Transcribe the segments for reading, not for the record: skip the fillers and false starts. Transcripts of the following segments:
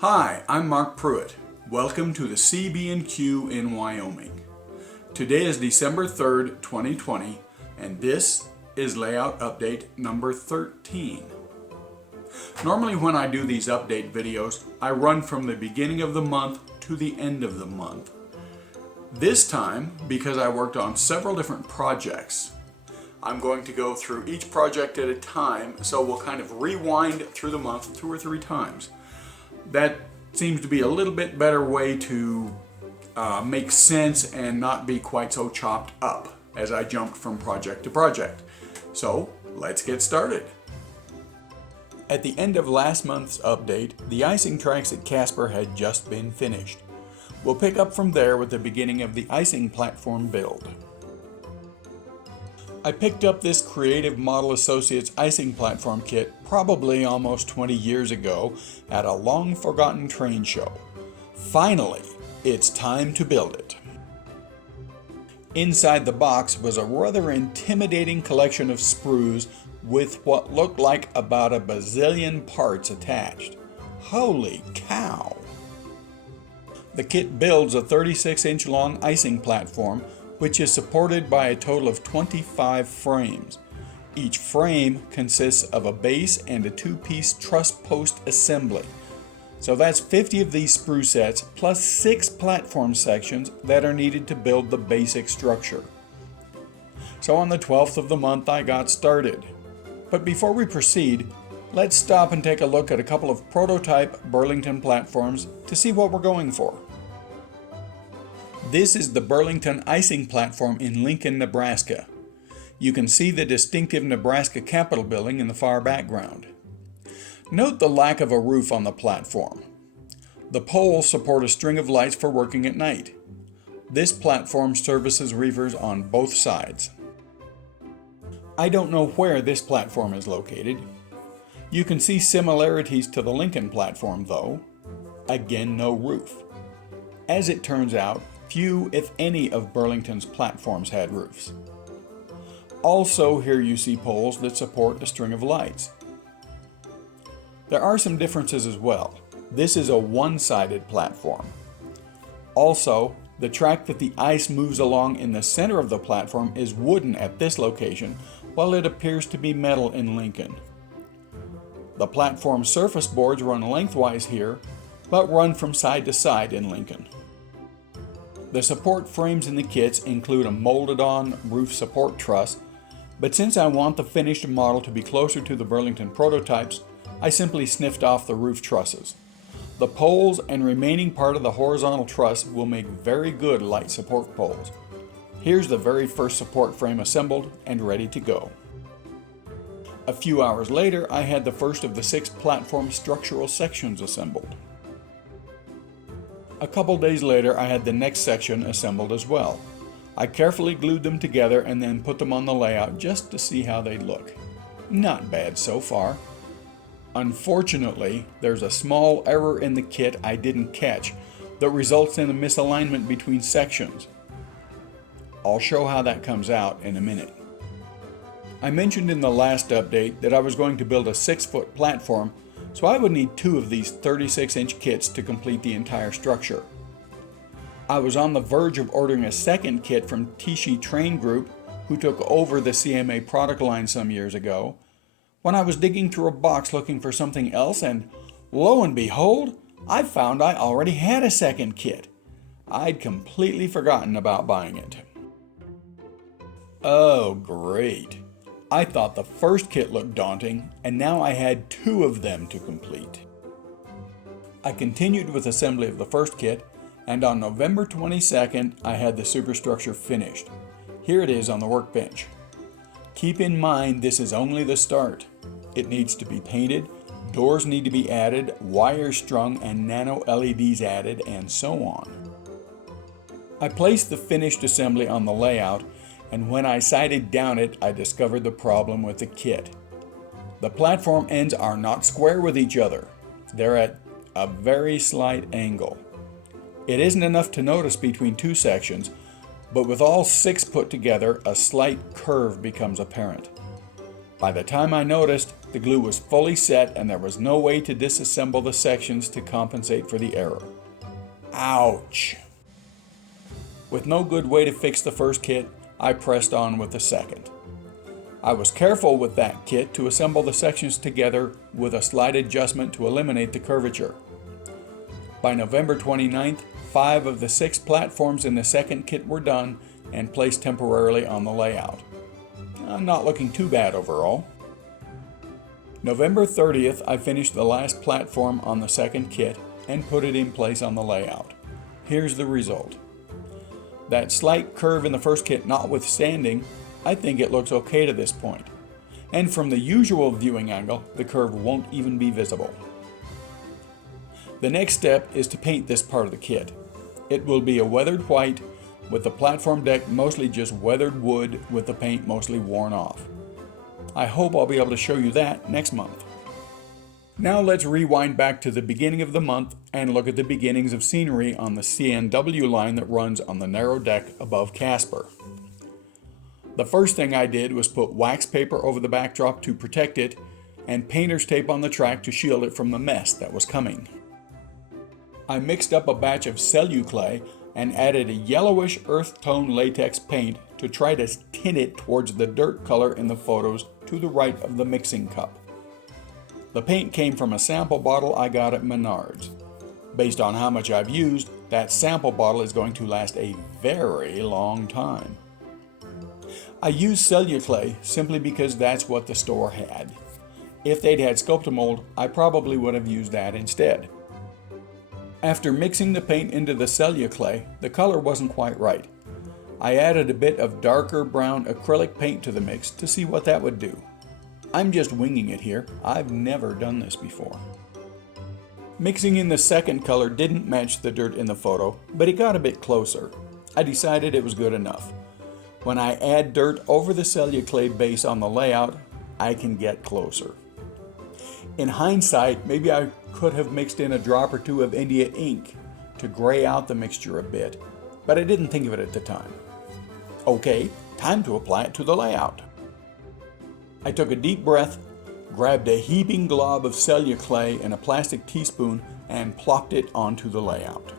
Hi, I'm Mark Pruitt. Welcome to the CB&Q in Wyoming. Today is December 3rd, 2020, and this is layout update number 13. Normally when I do these update videos, I run from the beginning of the month to the end of the month. This time, because I worked on several different projects, I'm going to go through each project at a time, so we'll kind of rewind through the month 2 or 3 times. That seems to be a little bit better way to make sense and not be quite so chopped up as I jumped from project to project. So let's get started. At the end of last month's update, the icing tracks at Casper had just been finished. We'll pick up from there with the beginning of the icing platform build. I picked up this Creative Model Associates icing platform kit probably almost 20 years ago at a long forgotten train show. Finally, it's time to build it. Inside the box was a rather intimidating collection of sprues with what looked like about a bazillion parts attached. Holy cow! The kit builds a 36-inch long icing platform which is supported by a total of 25 frames. Each frame consists of a base and a 2-piece truss post assembly. So that's 50 of these sprue sets plus 6 platform sections that are needed to build the basic structure. So on the 12th of the month I got started. But before we proceed, let's stop and take a look at a couple of prototype Burlington platforms to see what we're going for. This is the Burlington icing platform in Lincoln, Nebraska. You can see the distinctive Nebraska Capitol building in the far background. Note the lack of a roof on the platform. The poles support a string of lights for working at night. This platform services reefers on both sides. I don't know where this platform is located. You can see similarities to the Lincoln platform though. Again, no roof. As it turns out, few, if any, of Burlington's platforms had roofs. Also, here you see poles that support a string of lights. There are some differences as well. This is a one-sided platform. Also, the track that the ice moves along in the center of the platform is wooden at this location, while it appears to be metal in Lincoln. The platform surface boards run lengthwise here, but run from side to side in Lincoln. The support frames in the kits include a molded-on roof support truss, but since I want the finished model to be closer to the Burlington prototypes, I simply sniffed off the roof trusses. The poles and remaining part of the horizontal truss will make very good light support poles. Here's the very first support frame assembled and ready to go. A few hours later, I had the first of the 6 platform structural sections assembled. A couple days later, I had the next section assembled as well. I carefully glued them together and then put them on the layout just to see how they'd look. Not bad so far. Unfortunately, there's a small error in the kit I didn't catch that results in a misalignment between sections. I'll show how that comes out in a minute. I mentioned in the last update that I was going to build a 6-foot platform, so I would need 2 of these 36-inch kits to complete the entire structure. I was on the verge of ordering a second kit from Tishi Train Group, who took over the CMA product line some years ago, when I was digging through a box looking for something else, and lo and behold, I found I already had a second kit. I'd completely forgotten about buying it. Oh, great. I thought the first kit looked daunting, and now I had 2 of them to complete. I continued with assembly of the first kit, and on November 22nd, I had the superstructure finished. Here it is on the workbench. Keep in mind this is only the start. It needs to be painted, doors need to be added, wires strung, and nano LEDs added, and so on. I placed the finished assembly on the layout, and when I sighted down it, I discovered the problem with the kit. The platform ends are not square with each other. They're at a very slight angle. It isn't enough to notice between 2 sections, but with all 6 put together, a slight curve becomes apparent. By the time I noticed, The glue was fully set and there was no way to disassemble the sections to compensate for the error. Ouch! With no good way to fix the first kit, I pressed on with the second. I was careful with that kit to assemble the sections together with a slight adjustment to eliminate the curvature. By November 29th, 5 of the 6 platforms in the second kit were done and placed temporarily on the layout. Not looking too bad overall. November 30th, I finished the last platform on the second kit and put it in place on the layout. Here's the result. That slight curve in the first kit notwithstanding, I think it looks okay to this point. And from the usual viewing angle, the curve won't even be visible. The next step is to paint this part of the kit. It will be a weathered white with the platform deck mostly just weathered wood with the paint mostly worn off. I hope I'll be able to show you that next month. Now let's rewind back to the beginning of the month and look at the beginnings of scenery on the CNW line that runs on the narrow deck above Casper. The first thing I did was put wax paper over the backdrop to protect it and painter's tape on the track to shield it from the mess that was coming. I mixed up a batch of celluclay and added a yellowish earth tone latex paint to try to tint it towards the dirt color in the photos to the right of the mixing cup. The paint came from a sample bottle I got at Menards. Based on how much I've used, that sample bottle is going to last a very long time. I used celluclay simply because that's what the store had. If they'd had Sculptamold, I probably would have used that instead. After mixing the paint into the celluclay, the color wasn't quite right. I added a bit of darker brown acrylic paint to the mix to see what that would do. I'm just winging it here. I've never done this before. Mixing in the second color didn't match the dirt in the photo, but it got a bit closer. I decided it was good enough. When I add dirt over the celluclay base on the layout, I can get closer. In hindsight, maybe I could have mixed in a drop or two of India ink to gray out the mixture a bit, but I didn't think of it at the time. Okay, time to apply it to the layout. I took a deep breath, grabbed a heaping glob of celluclay in a plastic teaspoon, and plopped it onto the layout.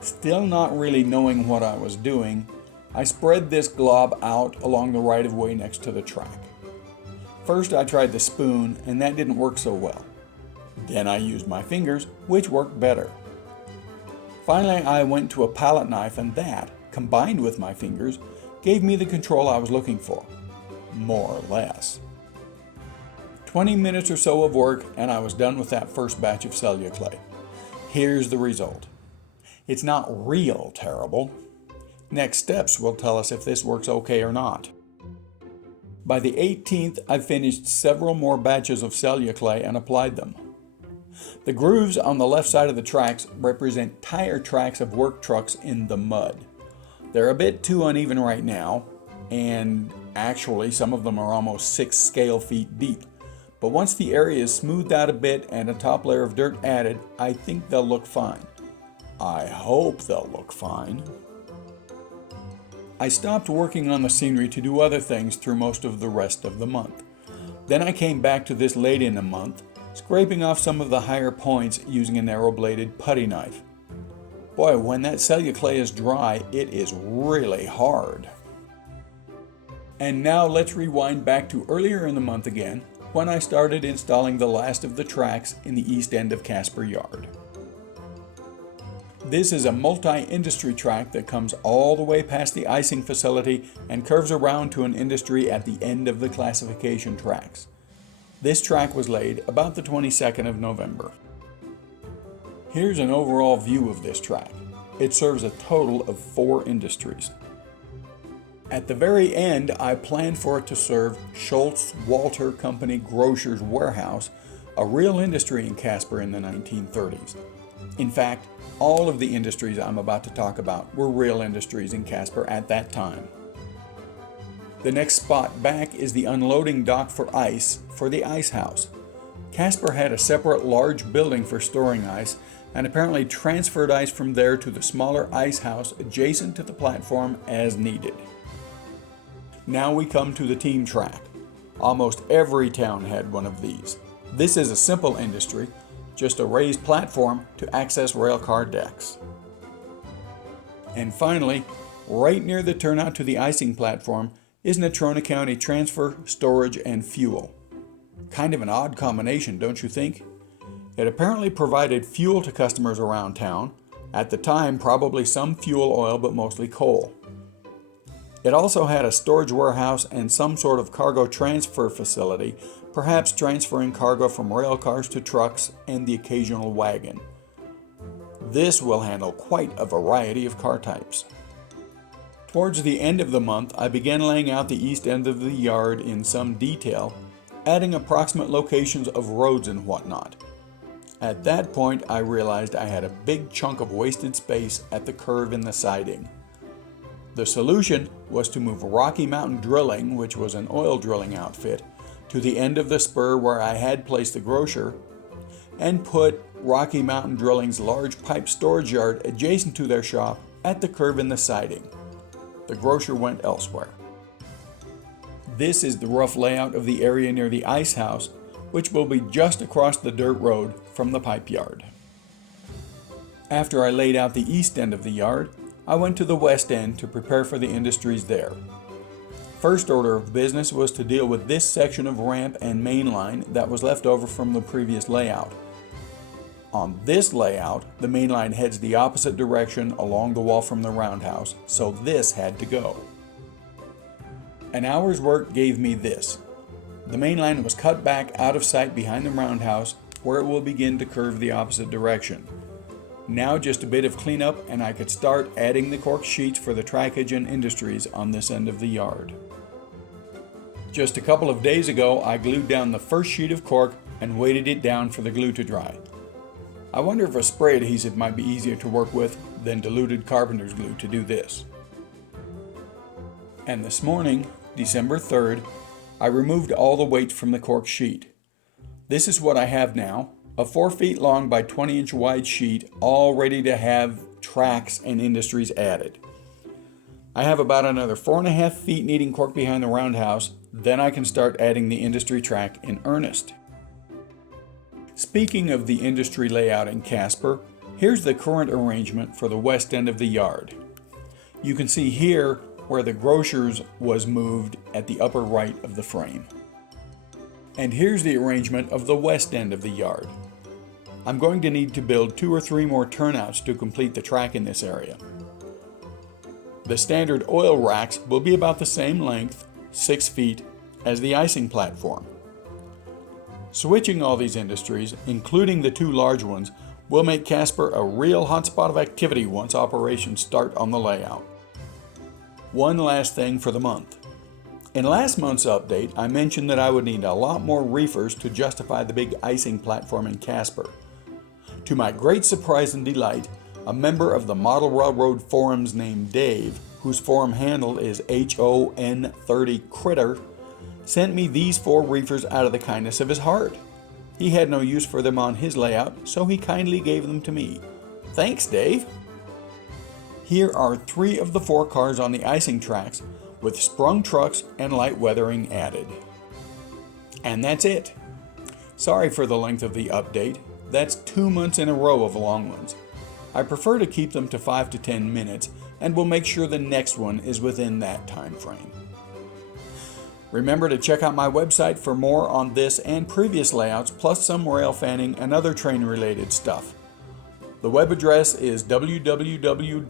Still not really knowing what I was doing, I spread this glob out along the right-of-way next to the track. First I tried the spoon, and that didn't work so well. Then I used my fingers, which worked better. Finally I went to a palette knife, and that, combined with my fingers, gave me the control I was looking for. More or less. 20 minutes or so of work and I was done with that first batch of celluclay. Here's the result. It's not real terrible. Next steps will tell us if this works okay or not. By the 18th, I finished several more batches of celluclay and applied them. The grooves on the left side of the tracks represent tire tracks of work trucks in the mud. They're a bit too uneven right now, and actually some of them are almost 6 scale feet deep. But once the area is smoothed out a bit and a top layer of dirt added, I think they'll look fine. I hope they'll look fine. I stopped working on the scenery to do other things through most of the rest of the month. Then I came back to this late in the month, scraping off some of the higher points using a narrow-bladed putty knife. Boy, when that celluclay is dry, it is really hard. And now let's rewind back to earlier in the month again, when I started installing the last of the tracks in the east end of Casper Yard. This is a multi-industry track that comes all the way past the icing facility and curves around to an industry at the end of the classification tracks. This track was laid about the 22nd of November. Here's an overall view of this track. It serves a total of 4 industries. At the very end, I planned for it to serve Schultz Walter Company Grocer's Warehouse, a real industry in Casper in the 1930s. In fact, all of the industries I'm about to talk about were real industries in Casper at that time. The next spot back is the unloading dock for ice for the ice house. Casper had a separate large building for storing ice and apparently transferred ice from there to the smaller ice house adjacent to the platform as needed. Now we come to the team track. Almost every town had one of these. This is a simple industry, just a raised platform to access railcar decks. And finally, right near the turnout to the icing platform is Natrona County Transfer, Storage, and Fuel. Kind of an odd combination, don't you think? It apparently provided fuel to customers around town. At the time, probably some fuel oil, but mostly coal. It also had a storage warehouse and some sort of cargo transfer facility, perhaps transferring cargo from rail cars to trucks and the occasional wagon. This will handle quite a variety of car types. Towards the end of the month, I began laying out the east end of the yard in some detail, adding approximate locations of roads and whatnot. At that point, I realized I had a big chunk of wasted space at the curve in the siding. The solution was to move Rocky Mountain Drilling, which was an oil drilling outfit, to the end of the spur where I had placed the grocer, and put Rocky Mountain Drilling's large pipe storage yard adjacent to their shop at the curve in the siding. The grocer went elsewhere. This is the rough layout of the area near the ice house, which will be just across the dirt road from the pipe yard. After I laid out the east end of the yard, I went to the west end to prepare for the industries there. First order of business was to deal with this section of ramp and main line that was left over from the previous layout. On this layout, the main line heads the opposite direction along the wall from the roundhouse, so this had to go. An hour's work gave me this. The main line was cut back out of sight behind the roundhouse, where it will begin to curve the opposite direction. Now just a bit of cleanup and I could start adding the cork sheets for the trackage and industries on this end of the yard. Just a couple of days ago, I glued down the first sheet of cork and weighted it down for the glue to dry. I wonder if a spray adhesive might be easier to work with than diluted carpenter's glue to do this. And this morning, December 3rd, I removed all the weights from the cork sheet. This is what I have now, a 4 feet long by 20 inch wide sheet, all ready to have tracks and industries added. I have about another 4.5 feet needing cork behind the roundhouse, then I can start adding the industry track in earnest. Speaking of the industry layout in Casper, here's the current arrangement for the west end of the yard. You can see here where the grocer's was moved at the upper right of the frame. And here's the arrangement of the west end of the yard. I'm going to need to build 2 or 3 more turnouts to complete the track in this area. The standard oil racks will be about the same length, 6 feet, as the icing platform. Switching all these industries, including the 2 large ones, will make Casper a real hotspot of activity once operations start on the layout. One last thing for the month. In last month's update, I mentioned that I would need a lot more reefers to justify the big icing platform in Casper. To my great surprise and delight, a member of the Model Railroad forums named Dave, whose forum handle is HON30Critter, sent me these 4 reefers out of the kindness of his heart. He had no use for them on his layout, so he kindly gave them to me. Thanks, Dave! Here are 3 of the 4 cars on the icing tracks, with sprung trucks and light weathering added. And that's it. Sorry for the length of the update. That's 2 months in a row of long ones. I prefer to keep them to 5 to 10 minutes, and will make sure the next one is within that time frame. Remember to check out my website for more on this and previous layouts, plus some rail fanning and other train-related stuff. The web address is www.thecb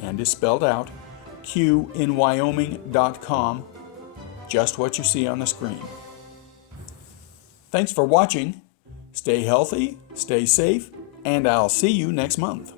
and is spelled out, QinWyoming.com, just what you see on the screen. Thanks for watching. Stay healthy, stay safe, and I'll see you next month.